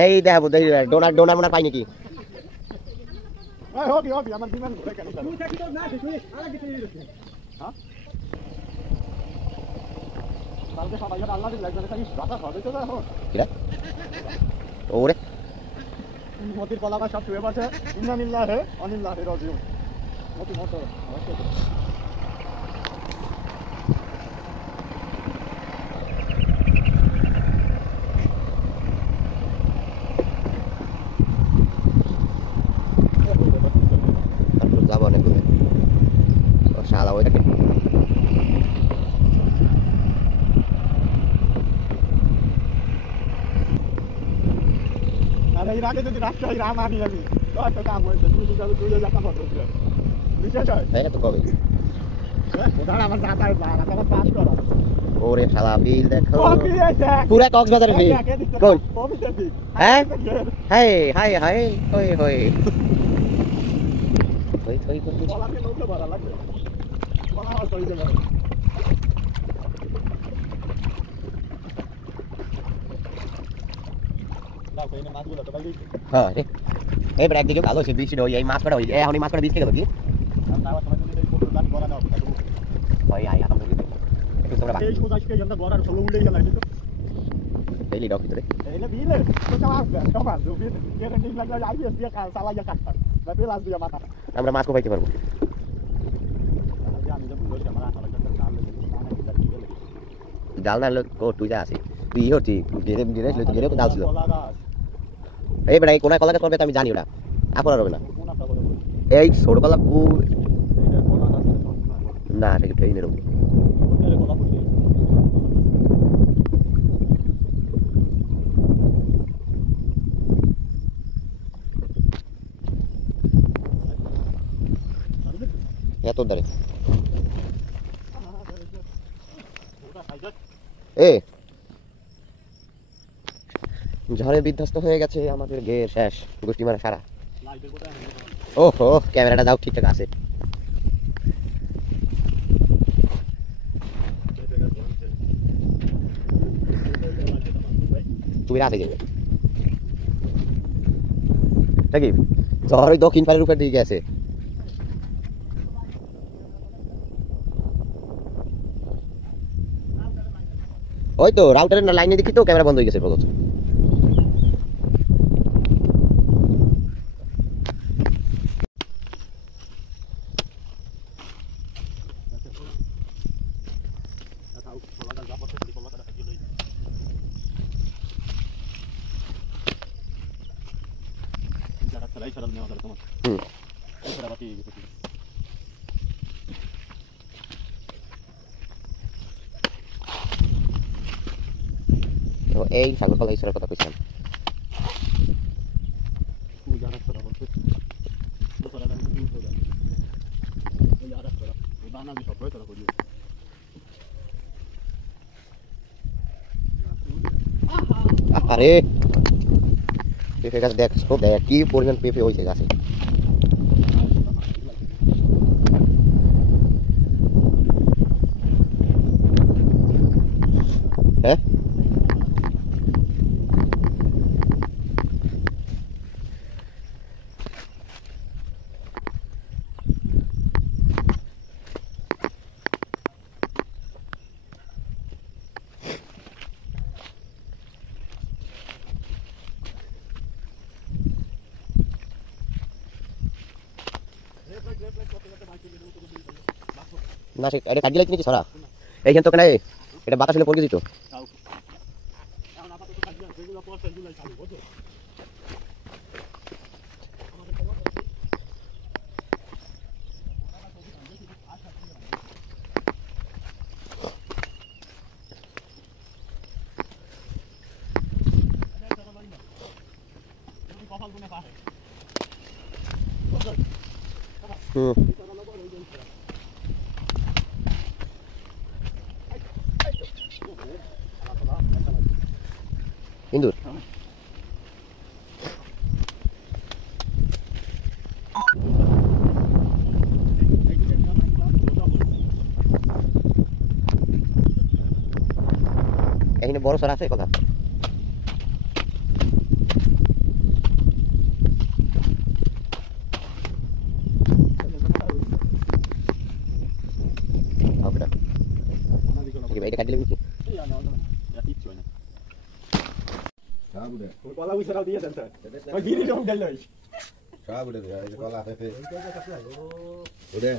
এই দেখো donor donor মনে পাই নাকি আমার বিমান ঘুরে কেন ওরে মতির কলাবা সব শুয়ে পড়ছে ইন্নানিল্লাহ হে অনিল্লাহ হে রাজিউন মতি মতো যাবো অনেক দূরে শালা ওইটাকে আরে এই রাতে যদি রাস্তায় রাম আনি আমি কত কাম হয়েছে তুই যাতা করতে বিশেষ হয় তাই না তো কবে ওধার আমার যাতায়াত না আমার পাস করা ওরে শালা বিল দেখো পুরা কক্সবাজারের বিল কোন হ্যাঁ হাই হাই হাই হই হই হই হই করতে বলাকে নৌকা বলা লাগবে বলা আর কই দেব দাও কইনে মাছগুলো তো বাইরে হ্যাঁ রে এই ব্রেক দিকে ভালো সে বৃষ্টি হই এই মাছ কটা হই এখন এই মাছ কটা বীজ খেয়ে গেল কি তারপর সময় যদি ফটো দান করা দাও ভাই আই আরাম করে একটু তোমরা এই সোজা আজকে যন্ত্র গড়ার সলো উড়েই গেল এটা ডেইলি ডক ভিতরে এই বিলে তো চাওয়া তো বিলে এর নিজ লাগা আইএস দিয়ে কাল সালা যা কাটতা না পেলাস দিয়ে মাথা আমরা মাছ কোপাইতে পারবো আমি যে বুঝলো ক্যামেরা আলা যন্ত্র কাল জাল না ও তুই যা আছে তুই হচ্ছি গেরে গেরে গেরে তো জাল ছিল এই বেটা এই কোনায় কলা গাছ করবে তো আমি জানি ওটা আপন হবে না এই ছোট কলা না সেটা ট্রেনের উপর এত দাঁড়ে এ ঝড়ে বিধ্বস্ত হয়ে গেছে আমাদের গে শেষ গোষ্ঠী মারা সারা ওহো ক্যামেরাটা দাও ঠিকঠাক আছে তুমি রাতে গেলে নাকি ঝড় ওই দক্ষিণ পাড়ের উপর দিকে গেছে ওই তো রাউটারের লাইনে দেখি তো ক্যামেরা বন্ধ হয়ে গেছে প্রথম এই সাগরপালা ঈশ্বরের কথা কইছিলাম আরে পেঁপে গাছ দেখছো দেখ কি পরিমাণ পেঁপে হয়েছে গাছে হ্যাঁ না সে এটা কাটি লাগছে নাকি ছড়া এইখান তো কেন এটা বাতাস হলে পড়ে যেত Indur. এখানে বড় সর আছে কথা এটা কাটিলে বুঝছি কলা বুঝাও দিয়ে দেন স্যার ওই গিরি সব গেল Sabe, udah, ya, sekolah, Tete. Udah.